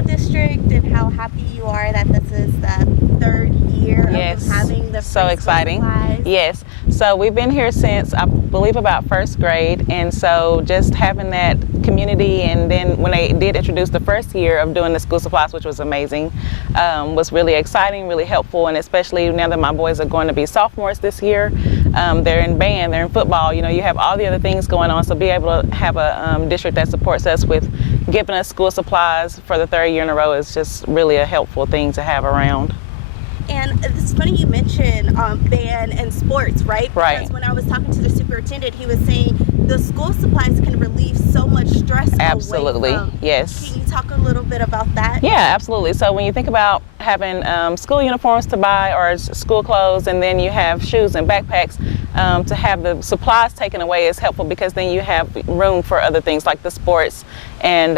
school district and how happy you are that this is the third year of having the so exciting. Supplies. Yes, so we've been here since I believe about first grade, and so just having that community, and then when they did introduce the first year of doing the school supplies, which was amazing, was really exciting, really helpful, and especially now that my boys are going to be sophomores this year, they're in band, they're in football, you know, you have all the other things going on, so be able to have a district that supports us with giving us school supplies for the third year in a row is just really a helpful thing to have around. And it's funny you mentioned band and sports, right? Right. Because when I was talking to the superintendent, he was saying the school supplies can relieve so much stress. Absolutely, away from. yes. Can you talk a little bit about that? Yeah, absolutely. So when you think about having school uniforms to buy or school clothes, and then you have shoes and backpacks, to have the supplies taken away is helpful, because then you have room for other things like the sports and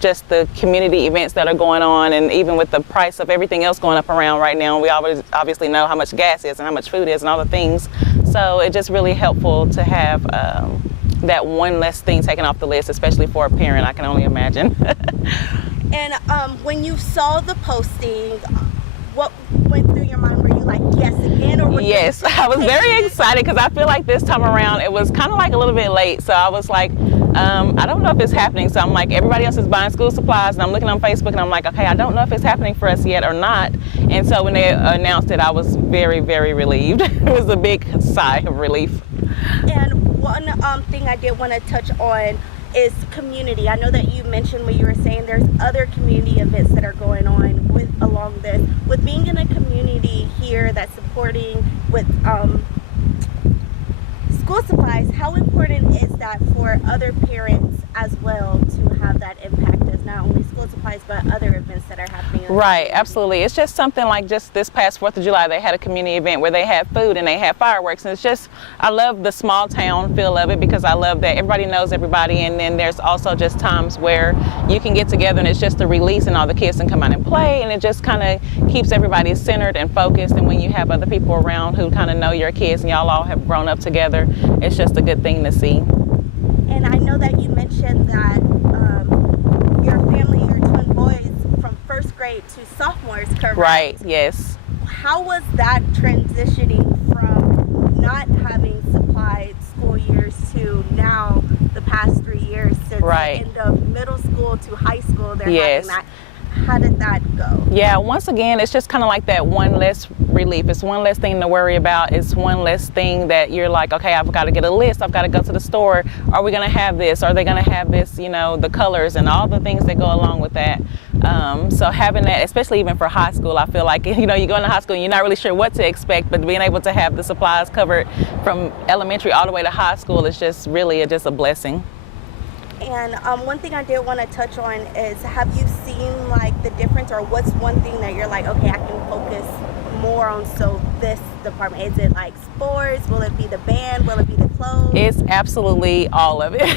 just the community events that are going on. And even with the price of everything else going up around right now, we always obviously know how much gas is and how much food is and all the things. So it's just really helpful to have that one less thing taken off the list, especially for a parent, I can only imagine. And when you saw the posting, what went through your mind? Were you like, yes again? Or yes, I was very excited, because I feel like this time around it was kind of like a little bit late. So I was like, I don't know if it's happening. So I'm like, everybody else is buying school supplies, and I'm looking on Facebook and I'm like, okay, I don't know if it's happening for us yet or not. And so when they announced it, I was very, very relieved. It was a big sigh of relief. And one thing I did want to touch on is community. I know that you mentioned when you were saying there's other community events that are going on along this. With being in a community here that's supporting with school supplies, how important is that for other parents as well to have that impact as not only school supplies but other events that are happening? Right, absolutely. It's just something like just this past 4th of July, they had a community event where they had food and they had fireworks. And it's just, I love the small town feel of it, because I love that everybody knows everybody. And then there's also just times where you can get together and it's just a release and all the kids can come out and play. And it just kind of keeps everybody centered and focused. And when you have other people around who kind of know your kids and y'all all have grown up together, it's just a good thing to see. And I know that you mentioned that your family, your twin boys, from first grade to sophomores, correct? Right, yes. How was that transitioning from not having supplied school years to now the past 3 years since the end of middle school to high school they're having that? How did that go? Yeah, once again, it's just kind of like that one less relief. It's one less thing to worry about. It's one less thing that you're like, okay, I've got to get a list. I've got to go to the store. Are we going to have this? Are they going to have this? You know, the colors and all the things that go along with that. So having that, especially even for high school, I feel like, you know, you go into high school and you're not really sure what to expect, but being able to have the supplies covered from elementary all the way to high school is just really just a blessing. And one thing I did want to touch on is, have you seen like the difference, or what's one thing that you're like, okay, I can focus more on so this department? Is it like sports? Will it be the band? Will it be the clothes? It's absolutely all of it.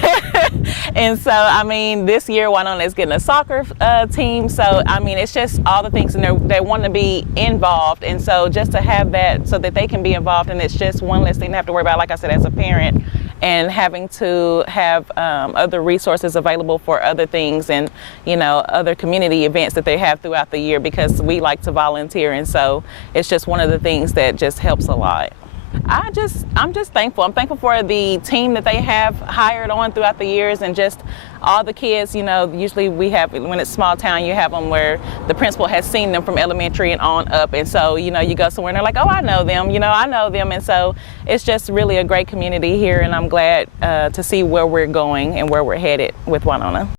And so, I mean, this year Winona is getting a soccer team. So, I mean, it's just all the things, and they want to be involved. And so just to have that so that they can be involved, and it's just one less thing to have to worry about, like I said, as a parent, and having to have other resources available for other things, and, you know, other community events that they have throughout the year, because we like to volunteer. And so it's just one of the things that just helps a lot. I'm just thankful. I'm thankful for the team that they have hired on throughout the years, and just all the kids. You know, usually we have, when it's small town, you have them where the principal has seen them from elementary and on up, and so, you know, you go somewhere and they're like, oh, I know them, you know, I know them. And so it's just really a great community here, and I'm glad to see where we're going and where we're headed with Winona.